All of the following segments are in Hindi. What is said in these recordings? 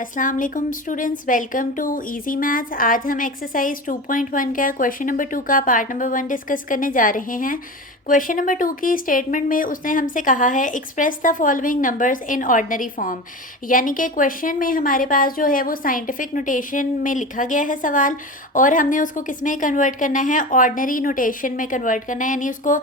अस्सलाम वालेकुम students, welcome to easy maths. आज हम एक्सरसाइज 2.1 का क्वेश्चन नंबर 2 का पार्ट नंबर 1 डिस्कस करने जा रहे हैं। क्वेश्चन नंबर 2 की स्टेटमेंट में उसने हमसे कहा है express the following numbers in ordinary form, यानी कि क्वेश्चन में हमारे पास जो है वो साइंटिफिक नोटेशन में लिखा गया है सवाल, और हमने उसको किस में कन्वर्ट करना है, ऑर्डिनरी नोटेशन में कन्वर्ट करना है, यानी उसको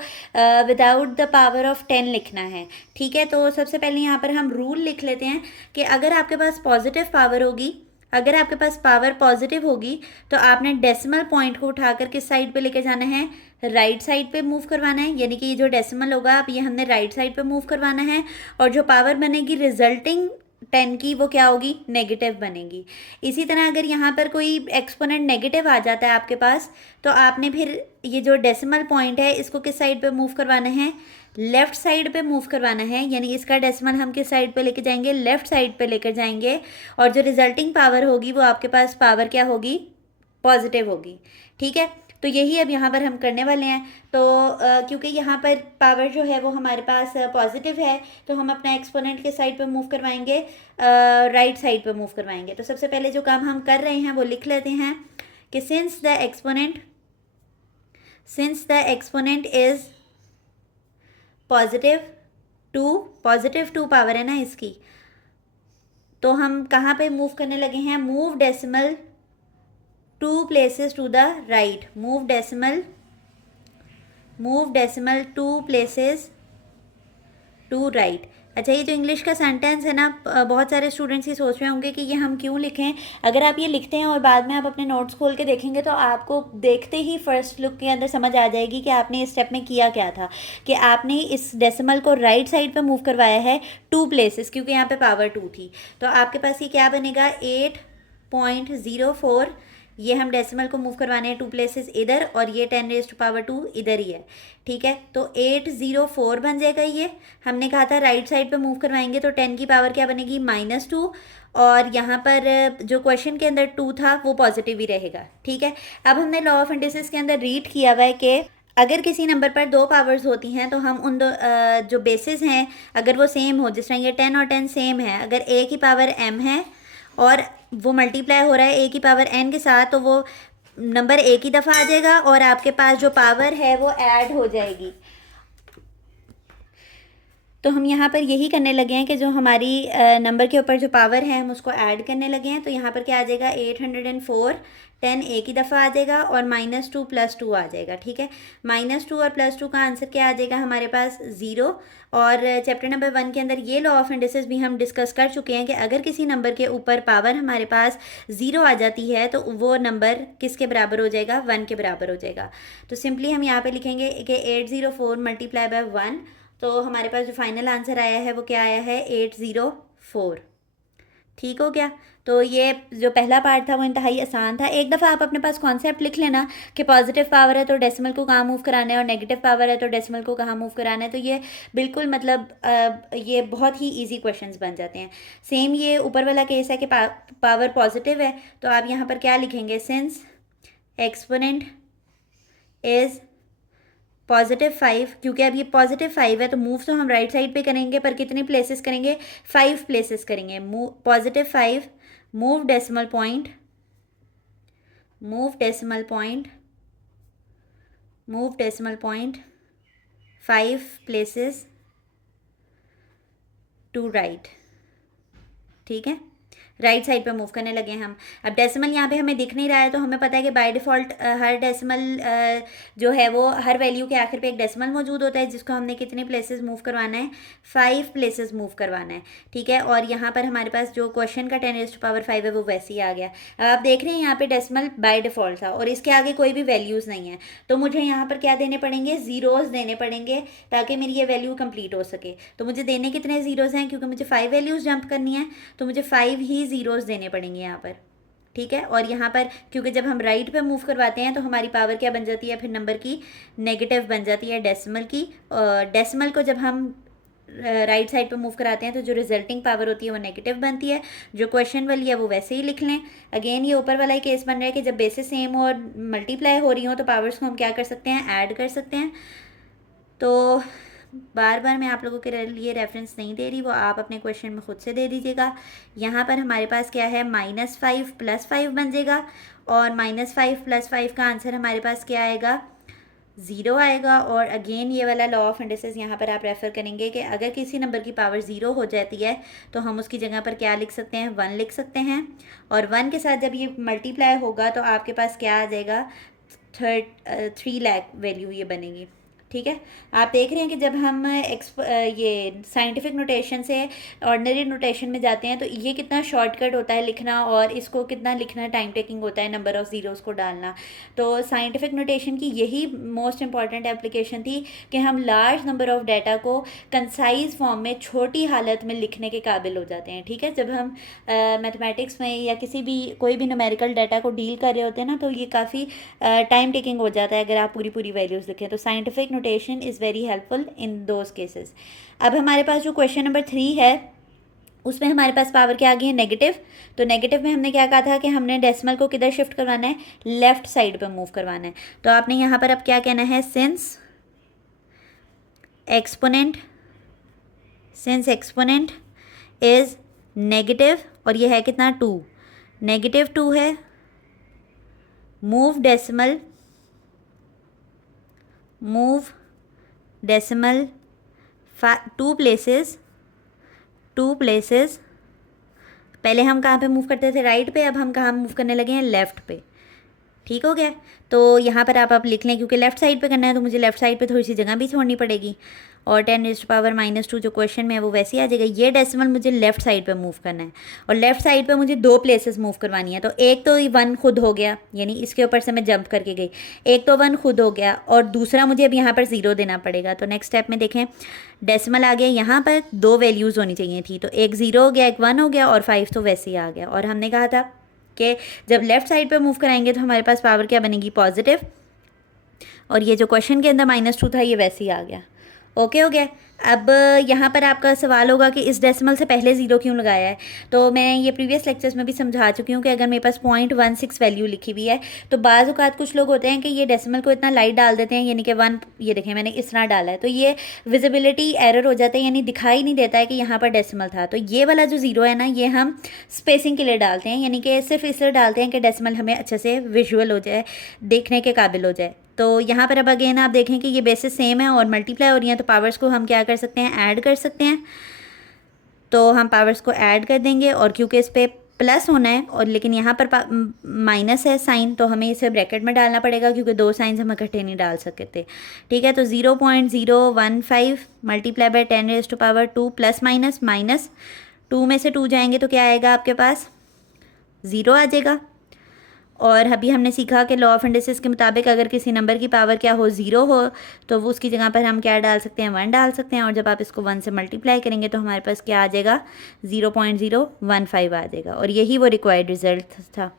विदाउट द पावर ऑफ 10 लिखना है। ठीक है, तो सबसे पहले यहाँ पर हम रूल लिख लेते हैं कि अगर आपके पास पॉजिटिव पावर होगी, अगर आपके पास पावर पॉजिटिव होगी तो आपने डेसिमल पॉइंट को उठाकर किस साइड पे लेके जाना है, राइट साइड पे मूव करवाना है। यानी कि ये जो डेसिमल होगा आप ये हमने राइट साइड पे मूव करवाना है, और जो पावर बनेगी रिजल्टिंग 10 की वो क्या होगी, नेगेटिव बनेगी। इसी तरह अगर यहाँ पर कोई एक्सपोनेंट नेगेटिव आ जाता है आपके पास, तो आपने फिर ये जो डेसिमल पॉइंट है इसको किस साइड पे मूव करवाना है, लेफ्ट साइड पे मूव करवाना है। यानी इसका डेसिमल हम किस साइड पे लेके जाएंगे, लेफ्ट साइड पे लेकर जाएंगे, और जो रिजल्टिंग पावर होगी वो आपके पास पावर क्या होगी, पॉजिटिव होगी। ठीक है, तो यही अब यहाँ पर हम करने वाले हैं। तो क्योंकि यहाँ पर पावर जो है वो हमारे पास पॉजिटिव है, तो हम अपना एक्सपोनेंट के साइड पे मूव करवाएंगे, राइट साइड पे मूव करवाएंगे। तो सबसे पहले जो काम हम कर रहे हैं वो लिख लेते हैं कि since the exponent is positive to power है ना इसकी, तो हम कहाँ पे मूव करने लगे हैं, move decimal 2 places to the right, move decimal 2 places to right। अच्छा, ये जो इंग्लिश का सेंटेंस है ना, बहुत सारे स्टूडेंट्स ये सोच रहे होंगे कि ये हम क्यों लिखें। अगर आप ये लिखते हैं और बाद में आप अपने नोट्स खोल के देखेंगे तो आपको देखते ही फर्स्ट लुक के अंदर समझ आ जाएगी कि आपने इस स्टेप में किया क्या था, कि आपने इस डेसिमल को राइट साइड पे मूव करवाया है 2 places, क्योंकि यहाँ पे पावर 2 थी। तो आपके पास ये क्या बनेगा, 8.04। ये हम डेसिमल को मूव करवाने हैं 2 places इधर, और ये 10⁻² इधर ही है। ठीक है, तो 804 बन जाएगा। ये हमने कहा था राइट साइड पे मूव करवाएंगे तो 10 की पावर क्या बनेगी, -2, और यहाँ पर जो क्वेश्चन के अंदर 2 था वो पॉजिटिव ही रहेगा। ठीक है, अब हमने लॉ ऑफ इंडिसेस के अंदर रीड किया हुआ है कि अगर किसी नंबर पर 2 पावर्स होती हैं तो हम उन दो जो बेसिस हैं अगर वो सेम हो, जिस तरह ये 10 और 10 सेम है, अगर a की पावर m है और वो मल्टीप्लाई हो रहा है a की पावर n के साथ, तो वो नंबर एक ही दफ़ा आ जाएगा और आपके पास जो पावर है वो ऐड हो जाएगी। तो हम यहाँ पर यही करने लगे हैं कि जो हमारी नंबर के ऊपर जो पावर है हम उसको ऐड करने लगे हैं। तो यहाँ पर क्या आ जाएगा, 804, 10 एक ही दफ़ा आ जाएगा और -2 + 2 आ जाएगा। ठीक है, -2 और +2 का आंसर क्या आ जाएगा हमारे पास, 0। और चैप्टर नंबर 1 के अंदर ये लॉ ऑफ इंडिसेस भी हम डिस्कस कर चुके हैं कि अगर किसी नंबर के ऊपर पावर हमारे पास 0 आ जाती है तो वो नंबर किसके बराबर हो जाएगा, 1 के बराबर हो जाएगा। तो सिंपली हम यहाँ पे लिखेंगे कि 804 × 1, तो हमारे पास जो फाइनल आंसर आया है वो क्या आया है, 804। ठीक हो गया। तो ये जो पहला पार्ट था वो इंतहाई आसान था। एक दफ़ा आप अपने पास कॉन्सेप्ट लिख लेना कि पॉजिटिव पावर है तो डेसिमल को कहाँ मूव कराना है, और नेगेटिव पावर है तो डेसिमल को कहाँ मूव कराना है, तो ये बिल्कुल मतलब ये बहुत ही इजी क्वेश्चंस बन जाते हैं। सेम ये ऊपर वाला केस है कि पावर पॉजिटिव है, तो आप यहाँ पर क्या लिखेंगे, सिंस एक्सपोनेंट इज़ +5, क्योंकि अब ये +5 है तो मूव तो हम राइट साइड पे करेंगे, पर कितने प्लेसेस करेंगे, 5 प्लेसेस करेंगे। +5, move decimal point 5 places to right. ठीक है, राइट साइड पे मूव करने लगे हैं हम। अब डेसिमल यहाँ पे हमें दिख नहीं रहा है, तो हमें पता है कि बाय डिफ़ॉल्ट हर डेसिमल जो है वो हर वैल्यू के आखिर पे एक डेसिमल मौजूद होता है, जिसको हमने कितने प्लेसेस मूव करवाना है, 5 प्लेसेस मूव करवाना है। ठीक है, और यहाँ पर हमारे पास जो क्वेश्चन का 10⁻5 है वो वैसे ही आ गया। अब आप देख रहे हैं यहाँ पे डेसिमल बाय डिफ़ॉल्ट था और इसके आगे कोई भी वैल्यूज़ नहीं है, तो मुझे यहाँ पर क्या देने पड़ेंगे, ज़ीरोज़ देने पड़ेंगे ताकि मेरी ये वैल्यू कंप्लीट हो सके। तो मुझे देने कितने ज़ीरोज़ हैं, क्योंकि मुझे 5 वैल्यूज़ जंप करनी है, तो मुझे 5 ही ज़ीरोज़ देने पड़ेंगे यहाँ पर। ठीक है, और यहाँ पर क्योंकि जब हम राइट पे मूव करवाते हैं तो हमारी पावर क्या बन जाती है, फिर नंबर की नेगेटिव बन जाती है डेसिमल की। डेसिमल को जब हम राइट साइड पे मूव कराते हैं तो जो रिजल्टिंग पावर होती है वो नेगेटिव बनती है। जो क्वेश्चन वाली है वो वैसे ही लिख लें। अगेन ये ऊपर वाला ही केस बन रहा है कि जब बेसिस सेम हो और मल्टीप्लाई हो रही हो तो पावर्स को हम क्या कर सकते हैं, ऐड कर सकते हैं। तो बार बार मैं आप लोगों के लिए रेफरेंस नहीं दे रही, वो आप अपने क्वेश्चन में ख़ुद से दे दीजिएगा। यहाँ पर हमारे पास क्या है, -5 + 5 बन जाएगा, और -5 + 5 का आंसर हमारे पास क्या आएगा, 0 आएगा। और अगेन ये वाला लॉ ऑफ इंडिसेस यहाँ पर आप रेफ़र करेंगे कि अगर किसी नंबर की पावर 0 हो जाती है तो हम उसकी जगह पर क्या लिख सकते हैं, 1 लिख सकते हैं। और 1 के साथ जब ये मल्टीप्लाई होगा तो आपके पास क्या आ जाएगा, 3 लाख वैल्यू ये बनेगी। ठीक है, आप देख रहे हैं कि जब हम ये साइंटिफिक नोटेशन से ऑर्डिनरी नोटेशन में जाते हैं तो ये कितना शॉर्टकट होता है लिखना, और इसको कितना लिखना टाइम टेकिंग होता है, नंबर ऑफ़ ज़ीरोज़ को डालना। तो साइंटिफिक नोटेशन की यही मोस्ट इंपॉर्टेंट एप्लीकेशन थी कि हम लार्ज नंबर ऑफ़ डाटा को कंसाइज फॉर्म में छोटी हालत में लिखने के काबिल हो जाते हैं। ठीक है, जब हम मैथमेटिक्स में या किसी भी कोई भी न्यूमेरिकल डाटा को डील कर रहे होते हैं ना, तो ये काफ़ी टाइम टेकिंग हो जाता है अगर आप पूरी पूरी वैल्यूज़ लिखें। तो scientific notation is very helpful in those cases. अब हमारे पास जो क्वेश्चन नंबर 3 है उसमें हमारे पास पावर क्या आ गई है, नेगेटिव। तो नेगेटिव में हमने क्या कहा था कि हमने डेसिमल को किधर शिफ्ट करवाना है, लेफ्ट साइड पे मूव करवाना है। तो आपने यहाँ पर अब क्या कहना है, सिंस एक्सपोनेंट इज़ नेगेटिव, और ये है कितना, 2, -2 है, मूव डेसिमल 2 प्लेसेस। पहले हम कहाँ पे मूव करते थे, राइट पे, अब हम कहाँ मूव करने लगे हैं, लेफ़्ट पे। ठीक हो गया। तो यहाँ पर आप लिख लें, क्योंकि लेफ़्ट साइड पे करना है तो मुझे लेफ़्ट साइड पे थोड़ी सी जगह भी छोड़नी पड़ेगी। और 10⁻⁻² जो क्वेश्चन में है वो वैसे ही आ जाएगा। ये डेसिमल मुझे लेफ़्ट साइड पे मूव करना है, और लेफ़्ट साइड पे मुझे 2 प्लेसेस मूव करवानी है। तो एक तो 1 खुद हो गया, यानी इसके ऊपर से मैं जंप करके गई, एक तो 1 खुद हो गया, और दूसरा मुझे अब यहाँ पर 0 देना पड़ेगा। तो नेक्स्ट स्टेप में देखें, डेसिमल आ गया, यहाँ पर 2 वैल्यूज़ होनी चाहिए थी, तो एक 0 हो गया, एक 1 हो गया, और 5 तो वैसे ही आ गया। और हमने कहा था कि जब लेफ़्ट साइड पे मूव कराएंगे तो हमारे पास पावर क्या बनेगी, पॉजिटिव। और ये जो क्वेश्चन के अंदर -2 था ये वैसे ही आ गया। ओके हो गया। अब यहाँ पर आपका सवाल होगा कि इस डेसिमल से पहले 0 क्यों लगाया है। तो मैं ये प्रीवियस लेक्चर्स में भी समझा चुकी हूँ कि अगर मेरे पास 0.16 वैल्यू लिखी हुई है तो बाज़ औक़ात कुछ लोग होते हैं कि ये डेसिमल को इतना लाइट डाल देते हैं, यानी कि 1, ये देखें मैंने इस तरह डाला है, तो ये विजिबिलिटी एरर हो जाता है, यानी दिखाई नहीं देता है कि यहाँ पर डेसिमल था। तो ये वाला जो 0 है ना, ये हम स्पेसिंग के लिए डालते हैं, यानी कि सिर्फ इसलिए डालते हैं कि डेसिमल हमें अच्छे से विजुअल हो जाए, देखने के काबिल हो जाए। तो यहाँ पर अब अगेन आप देखें कि ये बेसिस सेम है और मल्टीप्लाई हो रही हैं, तो पावर्स को हम क्या कर सकते हैं, ऐड कर सकते हैं। तो हम पावर्स को ऐड कर देंगे, और क्योंकि इस पर प्लस होना है और लेकिन यहाँ पर माइनस है साइन, तो हमें इसे ब्रैकेट में डालना पड़ेगा, क्योंकि 2 साइंस हम इकट्ठे नहीं डाल सकते। ठीक है, तो 0.015 मल्टीप्लाई बाय 10⁻² प्लस माइनस 2 में से 2 जाएंगे तो क्या आएगा आपके पास, 0 आ जाएगा। और अभी हमने सीखा कि लॉ ऑफ इंडिसेस के मुताबिक अगर किसी नंबर की पावर क्या हो, 0 हो, तो वो उसकी जगह पर हम क्या डाल सकते हैं, 1 डाल सकते हैं। और जब आप इसको 1 से मल्टीप्लाई करेंगे तो हमारे पास क्या आ जाएगा, 0.015 आ जाएगा। और यही वो रिक्वायर्ड रिजल्ट था।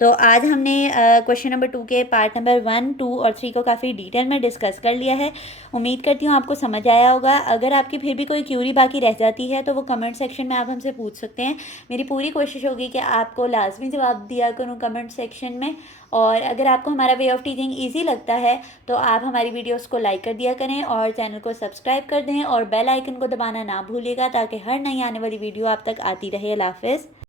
तो आज हमने क्वेश्चन नंबर 2 के पार्ट नंबर 1, 2 और 3 को काफ़ी डिटेल में डिस्कस कर लिया है। उम्मीद करती हूँ आपको समझ आया होगा। अगर आपकी फिर भी कोई क्यूरी बाकी रह जाती है तो वो कमेंट सेक्शन में आप हमसे पूछ सकते हैं। मेरी पूरी कोशिश होगी कि आपको लाजमी जवाब दिया करूँ कमेंट सेक्शन में। और अगर आपको हमारा वे ऑफ टीचिंग ईजी लगता है तो आप हमारी वीडियोज़ को लाइक कर दिया करें और चैनल को सब्सक्राइब कर दें और बेल आइकन को दबाना ना भूलिएगा, ताकि हर नई आने वाली वीडियो आप तक आती रहे। अल्लाह हाफ़िज़।